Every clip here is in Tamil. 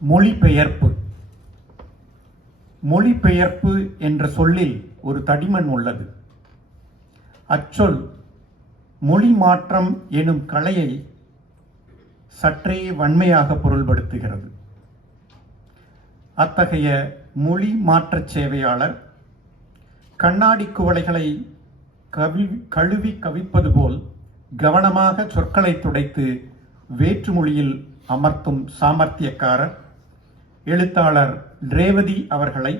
மொழிபெயர்ப்பு. மொழிபெயர்ப்பு என்ற சொல்லில் ஒரு தடிமன் உள்ளது. அச்சொல் மொழி மாற்றம் எனும் கலையை சற்றே வன்மையாக பொருள்படுத்துகிறது. அத்தகைய மொழி மாற்றச் சேவையாளர் கண்ணாடி குவளைகளை கழுவி கவிப்பது போல் கவனமாக சொற்களை துடைத்து வேற்றுமொழியில் அமர்த்தும் சாமர்த்தியக்காரர் எழுத்தாளர் ரேவதி அவர்களை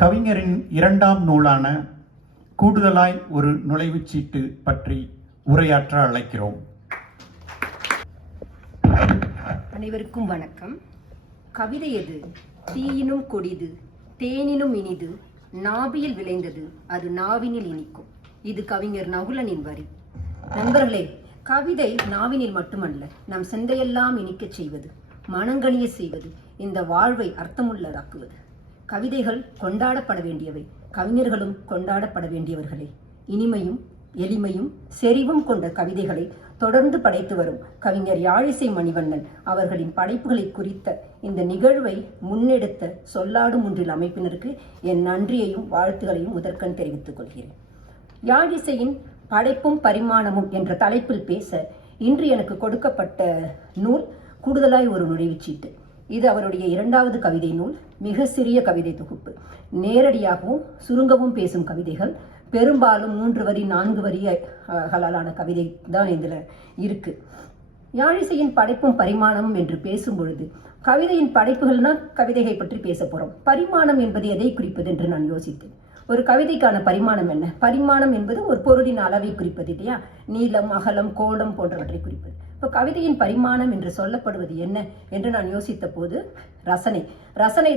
கவிஞரின் இரண்டாம் நூலான கூடுதலாய் ஒரு நுழைவுச்சீட்டு பற்றி உரையாற்ற அழைக்கிறோம். அனைவருக்கும் வணக்கம். கவிதை எது? தீயினும் கொடிது, தேனினும் இனிது, நாபியில் விளைந்தது, அது நாவினில் இனிக்கும். இது கவிஞர் நகுலனின் வரி. நண்பர்களே, கவிதை நாவினில் மட்டுமல்ல, நம் சிந்தையெல்லாம் இனிக்கச் செய்வது, மனங்கணிய செய்வது, இந்த வாழ்வை அர்த்தமுள்ளதாக்குவது. கவிதைகள் கொண்டாடப்பட வேண்டியவை, கவிஞர்களும் கொண்டாடப்பட வேண்டியவர்களே. இனிமையும் எளிமையும் செறிவும் கொண்ட கவிதைகளை தொடர்ந்து படைத்து வரும் கவிஞர் யாழிசை மணிவண்ணன் அவர்களின் படைப்புகளை குறித்த இந்த நிகழ்வை முன்னெடுத்த சொல்லாடும் ஒன்றில் அமைப்பினருக்கு என் நன்றியையும் வாழ்த்துகளையும் முதற்கண் தெரிவித்துக் கொள்கிறேன். யாழிசையின் படைப்பும் பரிமாணமும் என்ற தலைப்பில் பேச இன்று எனக்கு கொடுக்கப்பட்ட நூல் கூடுதலாய் ஒரு நுழைவுச்சீட்டு. இது அவருடைய இரண்டாவது கவிதை நூல். மிக சிறிய கவிதை தொகுப்பு. நேரடியாகவும் சுருங்கவும் பேசும் கவிதைகள். பெரும்பாலும் 3 வரி 4 வரிகளாலான கவிதை தான் இதில் இருக்கு. யாழிசையின் படைப்பும் பரிமாணமும் என்று பேசும் பொழுது கவிதையின் படைப்புகள்னா கவிதையை பற்றி பேச போறோம். பரிமாணம் என்பது எதை குறிப்பது என்று நான் யோசித்தேன். ஒரு கவிதைக்கான பரிமாணம் என்ன? பரிமாணம் என்பது ஒரு பொருளின் அளவை குறிப்பது இல்லையா? நீளம், அகலம், கோணம் போன்றவற்றை குறிப்பது. இப்போ கவிதையின் பரிமாணம் என்று சொல்லப்படுவது என்ன என்று நான் யோசித்த போது ரசனை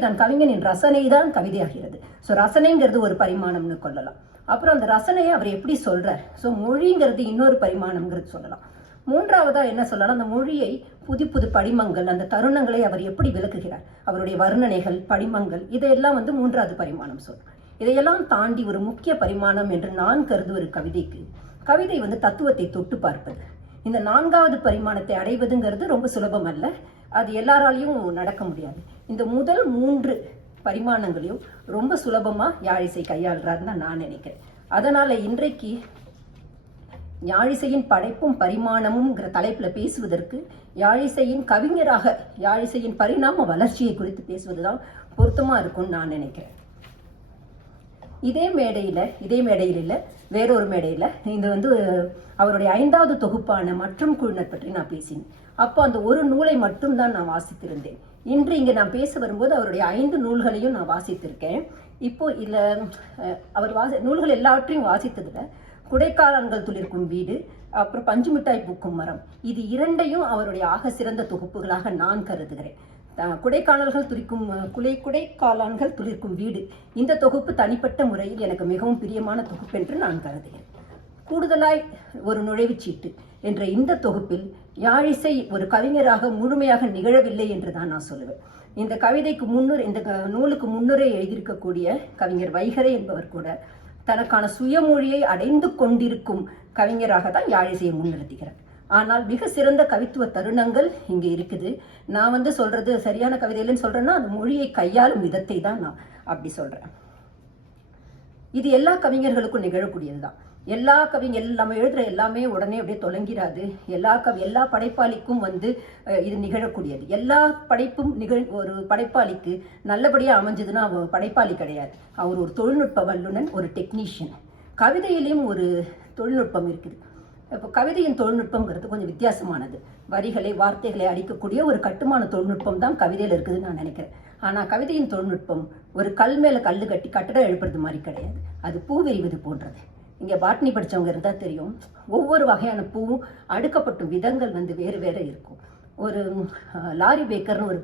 தான், கவிஞனின் ரசனை தான் கவிதையாகிறது. ஸோ ரசனைங்கிறது ஒரு பரிமாணம்னு கொள்ளலாம். அப்புறம் அந்த ரசனையை அவர் எப்படி சொல்றார்? ஸோ மொழிங்கிறது இன்னொரு பரிமாணம்ங்கிறது சொல்லலாம். மூன்றாவதா என்ன சொல்லலாம்? அந்த மொழியை புது படிமங்கள், அந்த தருணங்களை அவர் எப்படி விளக்குகிறார், அவருடைய வர்ணனைகள், படிமங்கள், இதையெல்லாம் மூன்றாவது பரிமாணம் சொல்றோம். இதையெல்லாம் தாண்டி ஒரு முக்கிய பரிமாணம் என்று நான் கருதுவது கவிதை தத்துவத்தை தொட்டு பார்ப்பது. இந்த 4வது பரிமாணத்தை அடைவதுங்கிறது ரொம்ப சுலபம் அல்ல. அது எல்லாராலையும் நடக்க முடியாது. இந்த முதல் 3 பரிமாணங்களையும் ரொம்ப சுலபமா யாழிசை கையாளுறாருன்னு தான் நான் நினைக்கிறேன். அதனால இன்றைக்கு யாழிசையின் படைப்பும் பரிமாணமும்ங்கிற தலைப்புல பேசுவதற்கு யாழிசையின் கவிஞராக யாழிசையின் பரிணாம வளர்ச்சியை குறித்து பேசுவதுதான் பொருத்தமா இருக்கும்னு நான் நினைக்கிறேன். இதே மேடையில் இல்லை, வேறொரு மேடையில் இது அவருடைய 5வது தொகுப்பான மற்றும் குழுனர் பற்றி நான் பேசினேன். அப்போ அந்த ஒரு நூலை மட்டும்தான் நான் வாசித்திருந்தேன். இன்று இங்கே நான் பேச வரும்போது அவருடைய 5 நூல்களையும் நான் வாசித்திருக்கேன். இப்போ இதில் அவர் நூல்கள் எல்லாவற்றையும் வாசித்ததுல குடைக்காலன்கள் துளிர்க்கும் வீடு, அப்புறம் பஞ்சு மிட்டாய் பூக்கும் மரம், இது 2ஐயும் அவருடைய ஆக சிறந்த தொகுப்புகளாக நான் கருதுகிறேன். குடைக்காலன்கள் துளிர்க்கும் வீடு, இந்த தொகுப்பு தனிப்பட்ட முறையில் எனக்கு மிகவும் பிரியமான தொகுப்பு என்று நான் கருதுகிறேன். கூடுதலாய் ஒரு நுழைவுச்சீட்டு என்ற இந்த தொகுப்பில் யாழிசை ஒரு கவிஞராக முழுமையாக நிகழவில்லை என்று தான் நான் சொல்லுவேன். இந்த நூலுக்கு முன்னுரை எழுதியிருக்கக்கூடிய கவிஞர் வைகரை என்பவர் கூட தனக்கான சுயமொழியை அடைந்து கொண்டிருக்கும் கவிஞராக தான் யாழிசையை முன்னிறுத்துகிறார். ஆனால் மிக சிறந்த கவித்துவ தருணங்கள் இங்கே இருக்குது. நான் சொல்றது சரியான கவிதையிலன்னு சொல்றேன்னா அந்த மொழியை கையாளும் விதத்தை தான் நான் அப்படி சொல்றேன். இது எல்லா கவிஞர்களுக்கும் நிகழக்கூடியதுதான். நம்ம எழுதுற எல்லாமே உடனே அப்படியே தொலைங்கிறாது. எல்லா படைப்பாளிக்கும் இது நிகழக்கூடியது. எல்லா படைப்பும் ஒரு படைப்பாளிக்கு நல்லபடியா அமைஞ்சதுன்னா அவர் படைப்பாளி கிடையாது. அவர் ஒரு தொழில்நுட்ப வல்லுநன், ஒரு டெக்னீஷியன். கவிதையிலையும் ஒரு தொழில்நுட்பம் இருக்குது. இப்போ கவிதையின் தொழில்நுட்பம்ங்கிறது கொஞ்சம் வித்தியாசமானது. வரிகளை, வார்த்தைகளை அடிக்கக்கூடிய ஒரு கட்டுமான தொழில்நுட்பம் தான் கவிதையில் இருக்குதுன்னு நான் நினைக்கிறேன். ஆனால் கவிதையின் தொழில்நுட்பம் ஒரு கல் மேலே கல் கட்டி கட்டடம் எழுப்புறது மாதிரி கிடையாது. அது பூ விரிவது போன்றது. இங்கே பாட்னி படித்தவங்க இருந்தால் தெரியும். ஒவ்வொரு வகையான பூவும் அடுக்கப்பட்ட விதங்கள் வேறு வேறு இருக்கும். ஒரு லாரி பேக்கர்னு ஒரு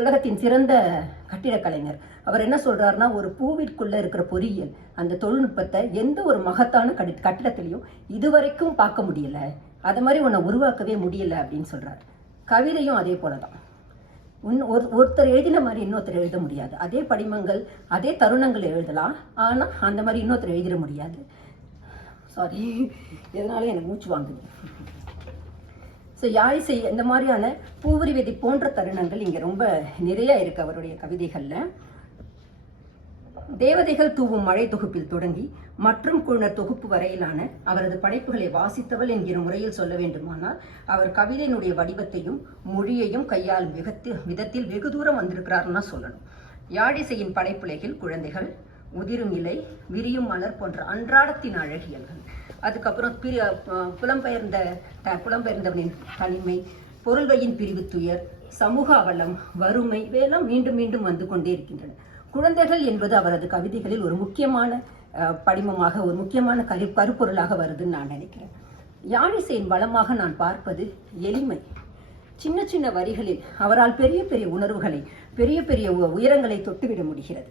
உலகத்தின் சிறந்த கட்டிடக் கலைஞர், அவர் என்ன சொல்றாருன்னா, ஒரு பூவிற்குள்ள இருக்கிற பொறியியல், அந்த தொழில்நுட்பத்தை எந்த ஒரு மகத்தான கட்டிடத்திலையும் இதுவரைக்கும் பார்க்க முடியல, அது மாதிரி உன்னை உருவாக்கவே முடியல அப்படின்னு சொல்றாரு. கவிதையும் அதே போலதான். ஒருத்தர் எழுதின மாதிரி இன்னொருத்தர் எழுத முடியாது. அதே படிமங்கள், அதே தருணங்கள் எழுதலாம், ஆனா அந்த மாதிரி இன்னொருத்தர் எழுதிட முடியாது. சாரி, எதனால எனக்கு மூச்சு வாங்குது. ஸோ யாழிசை இந்த மாதிரியான பூவரி விதி போன்ற தருணங்கள் இங்கே ரொம்ப நிறைய இருக்கு அவருடைய கவிதைகளில். தேவதைகள் தூவும் மழை தொகுப்பில் தொடங்கி மற்றும் குழுனர் தொகுப்பு வரையிலான அவரது படைப்புகளை வாசித்தவள் என்கிற முறையில் சொல்ல வேண்டுமானால் அவர் கவிதையினுடைய வடிவத்தையும் மொழியையும் கையாளும் விதத்தில் வெகு தூரம் வந்திருக்கிறார்னா சொல்லணும். யாழிசையின் படைப்புலகில் குழந்தைகள், உதிரும் இலை, விரியும் மலர் போன்ற அன்றாடத்தின் அழகியல்கள், அதுக்கப்புறம் புலம்பெயர்ந்தவனின் தனிமை, பொருள்வையின் பிரிவு துயர், சமூக அவலம், வறுமை இவையெல்லாம் மீண்டும் மீண்டும் வந்து கொண்டே இருக்கின்றன. குழந்தைகள் என்பது அவரது கவிதைகளில் ஒரு முக்கியமான படிமமாக, ஒரு முக்கியமான கருப்பொருளாக வருதுன்னு நான் நினைக்கிறேன். யாழிசையின் வளமாக நான் பார்ப்பது எளிமை. சின்ன சின்ன வரிகளில் அவரால் பெரிய பெரிய உணர்வுகளை, பெரிய பெரிய உயரங்களை தொட்டுவிட முடிகிறது.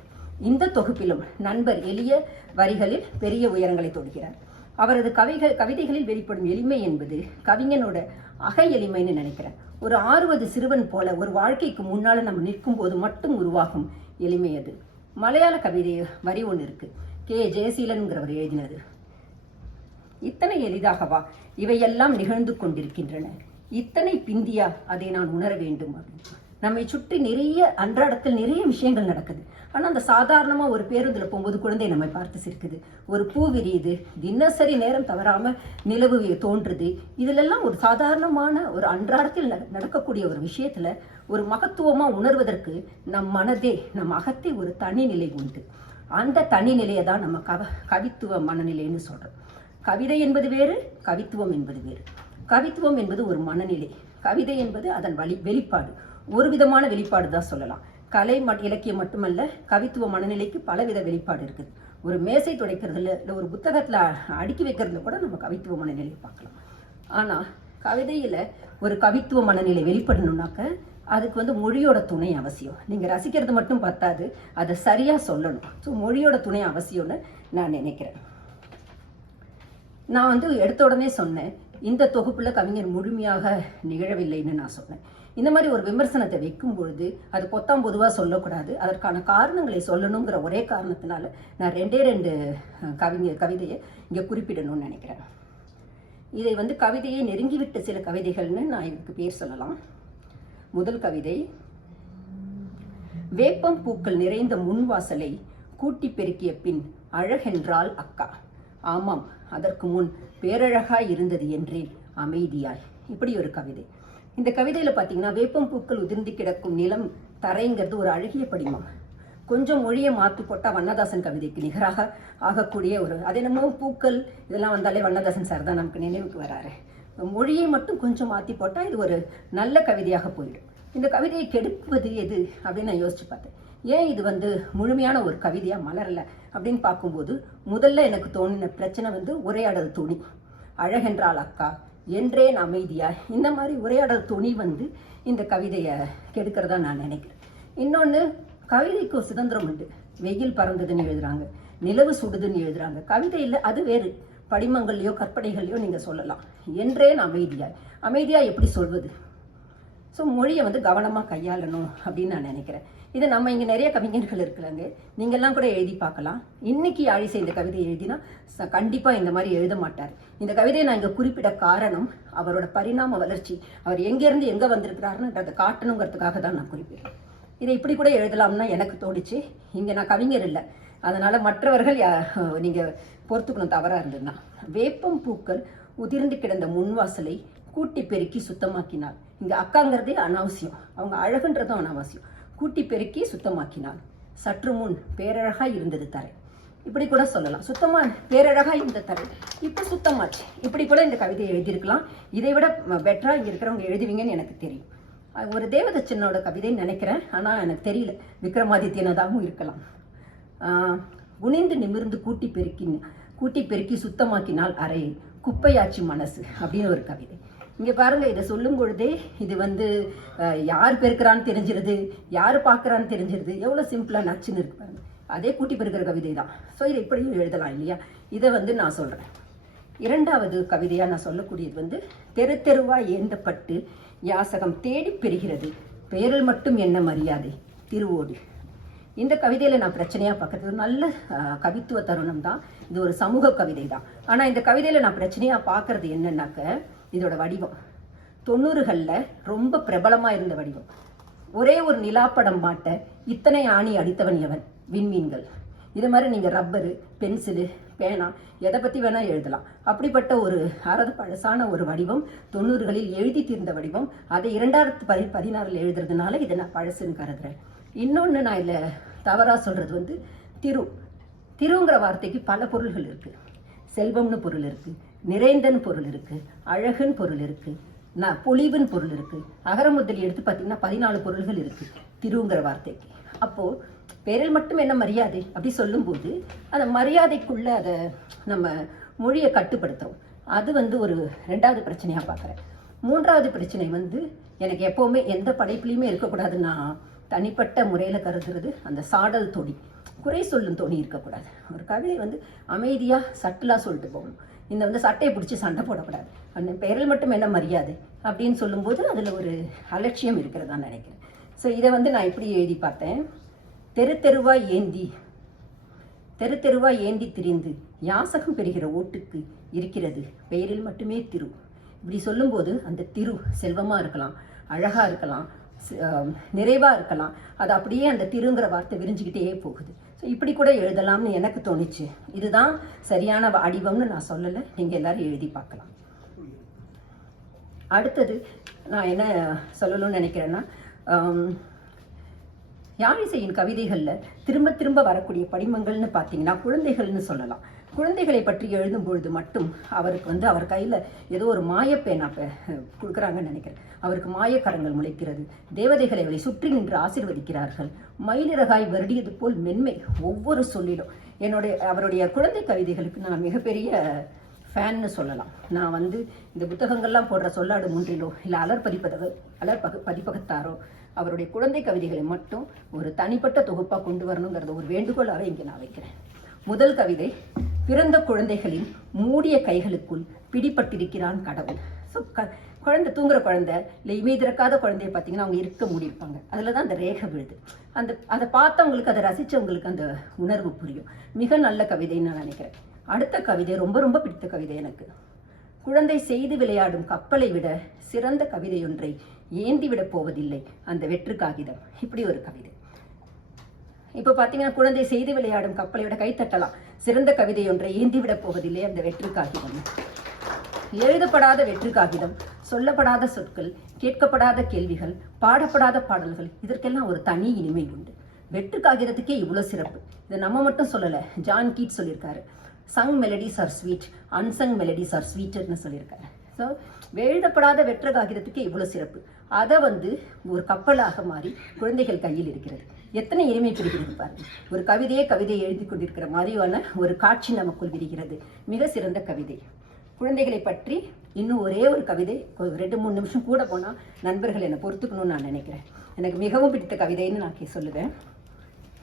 இந்த தொகுப்பிலும் நண்பர் எளிய வரிகளில் பெரிய உயரங்களை தொடுகிறார். அவரது கவிதைகளில் வெளிப்படும் எளிமை என்பது கவிஞனோட அக எளிமைன்னு நினைக்கிறேன். ஒரு ஆறுவது சிறுவன் போல ஒரு வாழ்க்கைக்கு முன்னால நம்ம நிற்கும் போது மட்டும் உருவாகும் எளிமை அது. மலையாள கவிதை வரி ஒன்று இருக்கு, கே ஜெயசீலன்கிறவர் எழுதினது. இத்தனை எளிதாகவா இவையெல்லாம் நிகழ்ந்து கொண்டிருக்கின்றன, இத்தனை பிந்தியா அதை நான் உணர வேண்டும் அப்படின்னு. நம்மை சுற்றி நிறைய அன்றாடத்தில் நிறைய விஷயங்கள் நடக்குது. ஆனால் அந்த சாதாரணமாக ஒரு பேருந்தில் போகும்போது குழந்தை நம்மை பார்த்து சிரிக்குது, ஒரு பூ விரியுது, தினசரி நேரம் தவறாமல் நிலவு தோன்றுது. இதிலெல்லாம் ஒரு சாதாரணமான ஒரு அன்றாடத்தில் நடக்கக்கூடிய ஒரு விஷயத்தில் ஒரு மகத்துவமாக உணர்வதற்கு நம் மனதே, நம் அகத்தே ஒரு தனி நிலை உண்டு. அந்த தனி நிலையை தான் நம்ம கவித்துவ மனநிலைன்னு சொல்கிறோம். கவிதை என்பது வேறு, கவித்துவம் என்பது வேறு. கவித்துவம் என்பது ஒரு மனநிலை, கவிதை என்பது அதன் வெளிப்பாடு, ஒரு விதமான வெளிப்பாடு தான் சொல்லலாம். கலை இலக்கியம் மட்டுமல்ல, கவித்துவ மனநிலைக்கு பலவித வெளிப்பாடு இருக்குது. ஒரு மேசை துடைக்கிறதுல, இல்லை ஒரு புத்தகத்தில் அடுக்கி வைக்கிறதுல கூட நம்ம கவித்துவ மனநிலையை பார்க்கலாம். ஆனால் கவிதையில் ஒரு கவித்துவ மனநிலை வெளிப்படணும்னாக்க அதுக்கு மொழியோட துணை அவசியம். நீங்கள் ரசிக்கிறது மட்டும் பத்தாது, அதை சரியாக சொல்லணும். ஸோ மொழியோட துணை அவசியம்னு நான் நினைக்கிறேன். நான் எடுத்த உடனே சொன்னேன், இந்த தொகுப்பில் கவிஞர் முழுமையாக நிகழவில்லைன்னு நான் சொன்னேன். இந்த மாதிரி ஒரு விமர்சனத்தை வைக்கும் பொழுது அது பொத்தாம் பொதுவாக சொல்லக்கூடாது, அதற்கான காரணங்களை சொல்லணுங்கிற ஒரே காரணத்தினால நான் ரெண்டு கவிதையை இங்கே குறிப்பிடணும்னு நினைக்கிறேன். இதை கவிதையை நெருங்கிவிட்ட சில கவிதைகள்னு நான் இதுக்கு பேர் சொல்லலாம். முதல் கவிதை, வேப்பம் பூக்கள் நிறைந்த முன்வாசலை கூட்டி பெருக்கிய பின் அழகென்றால் அக்கா, ஆமாம் அதற்கு முன் பேரழகாய் இருந்தது என்றேன் அமைதியாய். இப்படி ஒரு கவிதை. இந்த கவிதையில் பார்த்தீங்கன்னா வேப்பம் பூக்கள் உதிர்ந்து கிடக்கும் நிலம் தரைங்கிறது ஒரு அழகிய படிமம். கொஞ்சம் மொழியை மாற்றி போட்டால் வண்ணதாசன் கவிதைக்கு நிகராக ஆகக்கூடிய ஒரு, அதே நம்ம பூக்கள் இதெல்லாம் வந்தாலே வண்ணதாசன் சார் தான் நமக்கு நினைவுக்கு வராரு. மொழியை மட்டும் கொஞ்சம் மாற்றி போட்டால் இது ஒரு நல்ல கவிதையாக போயிடும். இந்த கவிதையை கெடுப்பது எது அப்படின்னு நான் யோசிச்சு பார்த்தேன். ஏன் இது முழுமையான ஒரு கவிதையாக மலரலை அப்படின்னு பார்க்கும்போது முதல்ல எனக்கு தோணின பிரச்சனை உரையாடல் துணி. அழகென்றால் அக்கா, என்றேன் அமைதியா, இந்த மாதிரி உரையாடல் துணி இந்த கவிதையை கெடுக்கிறதா நான் நினைக்கிறேன். இன்னொன்று, கவிதைக்கு ஒரு சுதந்திரம் உண்டு. வெயில் பறந்ததுன்னு எழுதுறாங்க, நிலவு சுடுதுன்னு எழுதுறாங்க. கவிதையில் அது வேறு, படிமங்கள்லையோ கற்பனைகள்லையோ நீங்கள் சொல்லலாம். என்றேன் அமைதியாக எப்படி சொல்வது? ஸோ மொழியை கவனமாக கையாளணும் அப்படின்னு நான் நினைக்கிறேன். இதை நம்ம இங்கே நிறைய கவிஞர்கள் இருக்கிறாங்க, நீங்கள்லாம் கூட எழுதி பார்க்கலாம். இன்னைக்கு யாழிசை இந்த கவிதை எழுதினா கண்டிப்பாக இந்த மாதிரி எழுத மாட்டார். இந்த கவிதையை நான் இங்கே குறிப்பிட காரணம் அவரோட பரிணாம வளர்ச்சி, அவர் எங்கேருந்து எங்கே வந்திருக்கிறாருன்றதை காட்டணுங்கிறதுக்காக தான் நான் குறிப்பிடுறேன். இதை இப்படி கூட எழுதலாம்னா எனக்கு தோடிச்சு. இங்கே நான் கவிஞர் இல்லை, அதனால் மற்றவர்கள் நீங்கள் பொறுத்துக்கணும் தவறாக இருந்ததுன்னா. வேப்பம் பூக்கள் உதிர்ந்து கிடந்த முன்வாசலை கூட்டி பெருக்கி சுத்தமாக்கினார். இங்கே அக்காங்கிறதே அனாவசியம், அவங்க அழகுன்றதும் அனாவசியம். கூட்டி பெருக்கி சுத்தமாக்கினார். சற்று முன் பேரழகாய் இருந்தது தரை, இப்படி கூட சொல்லலாம். பேரழகாய் இருந்த தரை இப்போ சுத்தமாச்சு, இப்படி கூட இந்த கவிதையை எழுதியிருக்கலாம். இதை விட பெட்டரா இங்கே இருக்கிறவங்க எழுதுவீங்கன்னு எனக்கு தெரியும். ஒரு தேவதச்சனோட கவிதைன்னு நினைக்கிறேன், ஆனால் எனக்கு தெரியல, விக்ரமாதித்யனதாகவும் இருக்கலாம். குனிந்து நிமிர்ந்து கூட்டி பெருக்கி சுத்தமாக்கினால் அறையை குப்பையாச்சி மனசு அப்படின்னு ஒரு கவிதை. இங்கே பாருங்க, இதை சொல்லும் பொழுதே இது யார் பெருக்கிறான்னு தெரிஞ்சிருது, யார் பார்க்குறான்னு தெரிஞ்சிருது, எவ்வளோ சிம்பிளாக நச்சுன்னு இருக்கு பாருங்க. அதே கூட்டி பெருக்கிற கவிதை தான். ஸோ இதை இப்படியும் எழுதலாம் இல்லையா? இதை நான் சொல்கிறேன். இரண்டாவது கவிதையாக நான் சொல்லக்கூடியது தெரு தெருவாய் ஏந்தப்பட்டு யாசகம் தேடி பெறுகிறது, பெயரில் மட்டும் என்ன மரியாதை திருவோடு. இந்த கவிதையில் நான் பிரச்சனையாக பார்க்கறது நல்ல கவித்துவ தருணம் தான். இது ஒரு சமூக கவிதை தான். ஆனால் இந்த கவிதையில் நான் பிரச்சனையாக பார்க்கறது என்னன்னாக்க இதோட வடிவம். 90களில் ரொம்ப பிரபலமாக இருந்த வடிவம். ஒரே ஒரு நிலாப்படம் மாட்ட இத்தனை ஆணி அடித்தவன் எவன்? விண்மீன்கள். இது மாதிரி நீங்கள் ரப்பரு, பென்சிலு, பேனா எதை பற்றி வேணால் எழுதலாம். அப்படிப்பட்ட ஒரு பழசான ஒரு வடிவம் 90களில் எழுதி தீர்ந்த வடிவம். அதை 2016 எழுதுறதுனால இதை நான் பழசுன்னு கருதுறேன். இன்னொன்று நான் இதில் தவறாக சொல்கிறது வந்து திருங்கிற வார்த்தைக்கு பல பொருள்கள் இருக்குது. செல்வம்னு பொருள் இருக்குது, நிறைந்தன்னு பொருள் இருக்குது, அழகுன்னு பொருள் இருக்குது, பொலிவுன்னு பொருள் இருக்குது. அகரமுதலி எடுத்து பார்த்தீங்கன்னா 14 பொருள்கள் இருக்குது திருங்கிற வார்த்தைக்கு. அப்போது பேரில் மட்டும் என்ன மரியாதை அப்படி சொல்லும்போது அந்த மரியாதைக்குள்ள அதை நம்ம மொழியை கட்டுப்படுத்துகிறோம். அது வந்து ஒரு 2வது பிரச்சனையாக பார்க்குறேன். 3வது பிரச்சனை வந்து எனக்கு எப்போவுமே எந்த படைப்புலையுமே இருக்கக்கூடாதுன்னு நான் தனிப்பட்ட முறையில் கருதுறது அந்த சாடல் தொனி, குறை சொல்லும் தொனி இருக்கக்கூடாது. ஒரு கவிதை வந்து அமைதியாக சட்டிலாக சொல்லிட்டு போகணும். இந்த வந்து சட்டையை பிடிச்சி சண்டை போடக்கூடாது. அந்த பெயரில் மட்டும் என்ன மரியாதை அப்படின்னு சொல்லும்போது அதில் ஒரு அலட்சியம் இருக்கிறதா நினைக்கிறேன். ஸோ இதை வந்து நான் இப்படி எழுதி பார்த்தேன். தெரு தெருவாய் ஏந்தி திரிந்து யாசகம் பெறுகிற ஓட்டுக்கு இருக்கிறது பெயரில் மட்டுமே திரு. இப்படி சொல்லும்போது அந்த திரு செல்வமாக இருக்கலாம், அழகாக இருக்கலாம், நிறைவாக இருக்கலாம். அது அப்படியே அந்த திருங்கிற வார்த்தை விரிஞ்சுக்கிட்டே போகுது. ஸோ இப்படி கூட எழுதலாம்னு எனக்கு தோணுச்சு. இதுதான் சரியான வடிவம்னு நான் சொல்லலை, நீங்கள் எல்லாரும் எழுதி பார்க்கலாம். அடுத்தது நான் என்ன சொல்லணும்னு நினைக்கிறேன்னா, யாழிசையின் கவிதைகளில் திரும்ப திரும்ப வரக்கூடிய படிமங்கள்னு பார்த்தீங்கன்னா குழந்தைகள்னு சொல்லலாம். குழந்தைகளை பற்றி எழுதும் பொழுது மட்டும் அவருக்கு வந்து அவர் கையில் ஏதோ ஒரு மாயப்பேனா கொடுக்குறாங்கன்னு நினைக்கிறேன். அவருக்கு மாயக்கரங்கள் முளைக்கிறது, தேவதைகளை அவரை சுற்றி நின்று ஆசீர்வதிக்கிறார்கள், மயிலிறகாய் வருடியது போல் மென்மை ஒவ்வொரு சொல்லிலும். அவருடைய குழந்தை கவிதைகளுக்கு நான் மிகப்பெரிய ஃபேன்னு சொல்லலாம். நான் வந்து இந்த புத்தகங்கள்லாம் போடுற சொல்லாடு மூன்றிலோ இல்லை அலர் பதிப்பகத்தாரோ அவருடைய குழந்தை கவிதைகளை மட்டும் ஒரு தனிப்பட்ட தொகுப்பாக கொண்டு வரணுங்கிறத ஒரு வேண்டுகோளாக இங்கே நான் வைக்கிறேன். முதல் கவிதை, பிறந்த குழந்தைகளின் மூடிய கைகளுக்குள் பிடிபட்டிருக்கிறான் கடவுள். ஸோ குழந்தை, தூங்குற குழந்தை இல்லை இமை திறக்காத குழந்தைய பார்த்தீங்கன்னா அவங்க இருக்க மூடியிருப்பாங்க. அதில் தான் அந்த ரேகை விழுது. அதை பார்த்தவங்களுக்கு, அதை ரசித்தவங்களுக்கு அந்த உணர்வு புரியும். மிக நல்ல கவிதைன்னு நான் நினைக்கிறேன். அடுத்த கவிதை ரொம்ப ரொம்ப பிடித்த கவிதை எனக்கு. குழந்தை செய்து விளையாடும் கப்பலை விட சிறந்த கவிதை ஒன்றை ஏந்திவிடப் போவதில்லை அந்த வெற்று காகிதம். இப்படி ஒரு கவிதை. இப்போ பார்த்தீங்கன்னா குழந்தை செய்து விளையாடும் கப்பலை விட கைத்தட்டலாம். சிறந்த கவிதை ஒன்றை ஏந்திவிடப் போவதில்லை அந்த வெற்று காகிதம். எழுதப்படாத வெற்று காகிதம், சொல்லப்படாத சொற்கள், கேட்கப்படாத கேள்விகள், பாடப்படாத பாடல்கள், இதற்கெல்லாம் ஒரு தனி இனிமை உண்டு. வெற்று காகிதத்துக்கே இவ்வளோ சிறப்பு. இதை நம்ம மட்டும் சொல்லலை, ஜான் கீட் சொல்லியிருக்காரு. Sung melodies are sweet, unsung melodies are ஸ்வீட்டர்னு சொல்லியிருக்காரு. ஸோ எழுதப்படாத வெற்று காகிதத்துக்கு இவ்வளோ சிறப்பு. அதை வந்து ஒரு கப்பலாக மாறி குழந்தைகள் கையில் இருக்கிறது. எத்தனை இனிமை பிடிக்கிறது பாருங்க. ஒரு கவிதையை எழுதி கொண்டிருக்கிற மாதிரியான ஒரு காட்சி நமக்குள் விரிகிறது. மிக சிறந்த கவிதை. குழந்தைகளை பற்றி இன்னும் ஒரே ஒரு கவிதை, 2-3 நிமிஷம் கூட போனால் நண்பர்கள் என்னை பொறுத்துக்கணும்னு நான் நினைக்கிறேன். எனக்கு மிகவும் பிடித்த கவிதைன்னு நான் சொல்லுவேன்.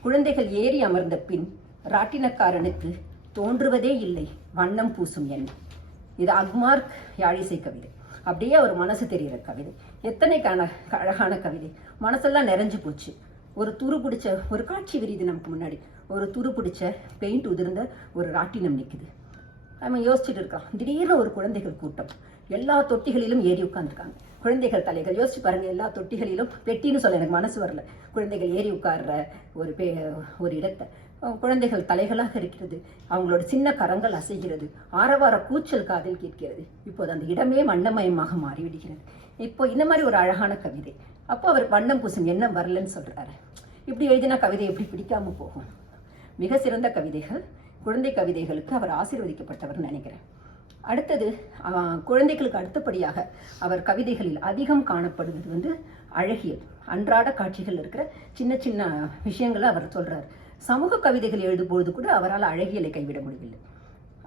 குழந்தைகள் ஏறி அமர்ந்த பின் ராட்டினக்காரனுக்கு தோன்றுவதே இல்லை வண்ணம் பூசும் எண்ணம். இது அக்மார்க் யாழிசை கவிதை. அப்படியே ஒரு மனசு தெரிகிற கவிதை. எத்தனை அழகான கவிதை. மனசெல்லாம் நிறைஞ்சு போச்சு. ஒரு துரு பிடிச்ச ஒரு காட்சி விரியுது நமக்கு முன்னாடி. ஒரு துரு பிடிச்ச பெயிண்ட் உதிர்ந்த ஒரு ராட்டினம் நிற்குது. நம்ம யோசிச்சுட்டு இருக்கோம். திடீர்னு ஒரு குழந்தைகள் கூட்டம் எல்லா தொட்டிகளிலும் ஏறி உட்காந்துருக்காங்க. குழந்தைகள் தலைகள் யோசிச்சு பாருங்க. எல்லா தொட்டிகளிலும், பெட்டின்னு சொல்ல எனக்கு மனசு வரல, குழந்தைகள் ஏறி உட்கார்ற ஒரு இடத்தை குழந்தைகள் தலைகளாக இருக்கிறது. அவங்களோட சின்ன கரங்கள் அசைகிறது. ஆரவார கூச்சல் காதில் கேட்கிறது. இப்போது அந்த இடமே வண்ணமயமாக மாறிவிடுகிறது. இப்போ இந்த மாதிரி ஒரு அழகான கவிதை. அப்போ அவர் வண்ணம் பூசும் எண்ணம் வரலன்னு சொல்றாரு. இப்படி எழுதினா கவிதை எப்படி பிடிக்காம போகும்? மிக சிறந்த கவிதைகள். குழந்தை கவிதைகளுக்கு அவர் ஆசீர்வதிக்கப்பட்டவர்னு நினைக்கிறேன். அடுத்தது, குழந்தைகளுக்கு அடுத்தபடியாக அவர் கவிதைகளில் அதிகம் காணப்படுவது வந்து அழகியல். அன்றாட காட்சிகள் இருக்கிற சின்ன சின்ன விஷயங்களை அவர் சொல்றார். சமூக கவிதைகள் எழுதும்போது கூட அவரால் அழகியலை கைவிட முடியவில்லை.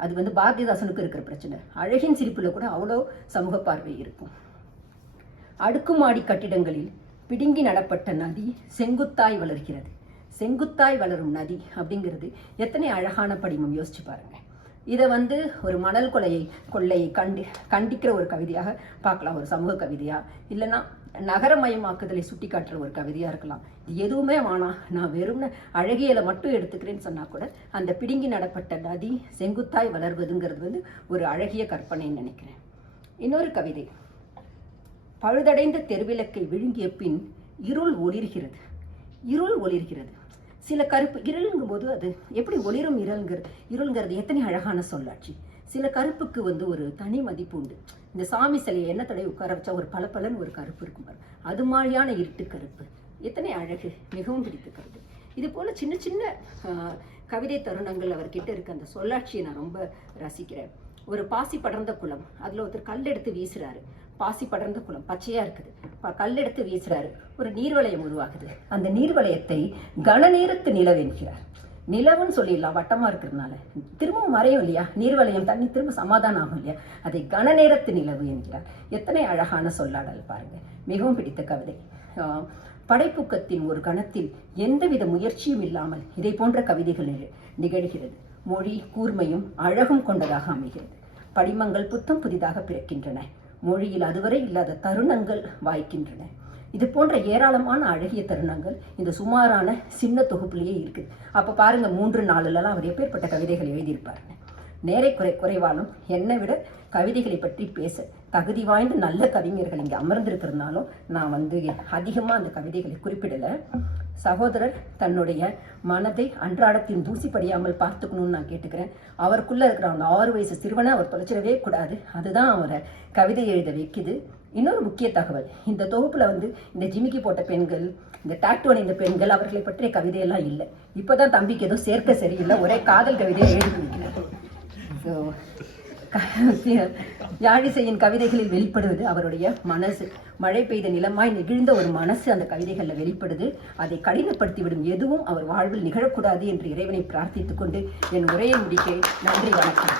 அது வந்து பாரதிதாசனுக்கு இருக்கிற பிரச்சனை. அழகின் சிரிப்புல கூட அவ்வளோ சமூக பார்வை இருக்கும். அடுக்குமாடி கட்டிடங்களில் பிடுங்கி நடப்பட்ட நதி செங்குத்தாய் வளர்கிறது. செங்குத்தாய் வளரும் நதி அப்படிங்கிறது எத்தனை அழகான படிமம், யோசிச்சு பாருங்க. இதை வந்து ஒரு மணல் கொள்ளையை கண்டிக்கிற ஒரு கவிதையாக பார்க்கலாம், ஒரு சமூக கவிதையா, இல்லைன்னா நகரமயமாக்குதலை சுட்டி காட்டுற ஒரு கவிதையா இருக்கலாம். எதுவுமே வேணாம், நான் வெறும் அழகியலை மட்டும் எடுத்துக்கிறேன்னு சொன்னா கூட அந்த பிடுங்கி நடப்பட்ட நதி செங்குத்தாய் வளர்வதுங்கிறது வந்து ஒரு அழகிய கற்பனைன்னு நினைக்கிறேன். இன்னொரு கவிதை, பழுதடைந்த தெருவிளக்கை விழுங்கிய பின் இருள் ஒளிர்கிறது. இருள் ஒளிர்கிறது. சில கருப்பு இருளுங்கும் போது அது எப்படி ஒளிரும் இருள்ங்கிறது எத்தனை அழகான சொல்லாட்சி. சில கருப்புக்கு ஒரு தனி மதிப்பு உண்டு. இந்த சாமி சிலையை என்ன தடவை உட்கார வச்சா ஒரு பளபளன்னு ஒரு கருப்பு இருக்கும் பாரு, அது மாதிரியான இருட்டு கருப்பு எத்தனை அழகு, மிகவும் பிடித்த கருத்து. இது போல சின்ன சின்ன கவிதை தருணங்கள் அவர்கிட்ட இருக்க அந்த சொல்லாட்சியை நான் ரொம்ப ரசிக்கிறேன். ஒரு பாசி படர்ந்த குளம், அதுல ஒருத்தர் கல் எடுத்து வீசுறாரு. பாசி படர்ந்த குளம் பச்சையா இருக்குது, கல் எடுத்து வீசுறாரு, ஒரு நீர்வளையம் உருவாகுது. அந்த நீர்வளையத்தை கனநேரத்து நிலவு என்கிறார். நிலவுன்னு சொல்லிடலாம், வட்டமா இருக்கிறதுனால திரும்பவும் மறையும் இல்லையா, நீர்வளையம் தண்ணி திரும்ப சமாதானம் ஆகும் இல்லையா, அதை கனநேரத்து நிலவு என்கிறார். எத்தனை அழகான சொல்லாடல் பாருங்க, மிகவும் பிடித்த கவிதை. படைப்புக்கத்தின் ஒரு கணத்தில் எந்தவித முயற்சியும் இல்லாமல் இதை போன்ற கவிதைகள் நிகழ்கிறது. மொழி கூர்மையும் அழகும் கொண்டதாக அமைகிறது. படிமங்கள் புத்தம் புதிதாக பிறக்கின்றன. மொழியில் அதுவரை இல்லாத தருணங்கள் வாய்க்கின்றன. இது போன்ற ஏராளமான அழகிய தருணங்கள் இந்த சுமாரான சின்ன தொகுப்புலேயே இருக்குது. அப்போ பாருங்க 3-4 அவர் எப்பேற்பட்ட கவிதைகள் எழுதியிருப்பாருங்க. குறைவாலும் என்னை விட கவிதைகளை பற்றி பேச தகுதி வாய்ந்த நல்ல கவிஞர்கள் இங்கே அமர்ந்திருக்கிறதுனாலும் நான் அதிகமாக அந்த கவிதைகளை குறிப்பிடலை. சகோதரர் தன்னுடைய மனதை அன்றாடத்தின் தூசிப்படியாமல் பார்த்துக்கணும்னு நான் கேட்டுக்கிறேன். அவருக்குள்ள இருக்கிற அந்த 6 வயசு சிறுவனை அவர் தொலைச்சிடவே கூடாது. அதுதான் அவரை கவிதை எழுத வைக்குது. இன்னொரு முக்கிய தகவல், இந்த தொகுப்புல இந்த ஜிமிக்கி போட்ட பெண்கள், இந்த டாட்டூ அணிந்த பெண்கள், அவர்களை பற்றிய கவிதையெல்லாம் இல்லை. இப்போதான் தம்பிக்கு ஏதோ சேர்க்க சரியில்லை, ஒரே காதல் கவிதையை எழுதி யாழிசையின் கவிதைகளில் வெளிப்படுவது அவருடைய மனசு. மழை பெய்த நிலமாய் நெகிழ்ந்த ஒரு மனசு அந்த கவிதைகளில் வெளிப்படுது. அதை கடினப்படுத்திவிடும் எதுவும் அவர் வாழ்வில் நிகழக்கூடாது என்று இறைவனை பிரார்த்தித்துக் கொண்டு என் உரையை முடிக்க நன்றி, வணக்கம்.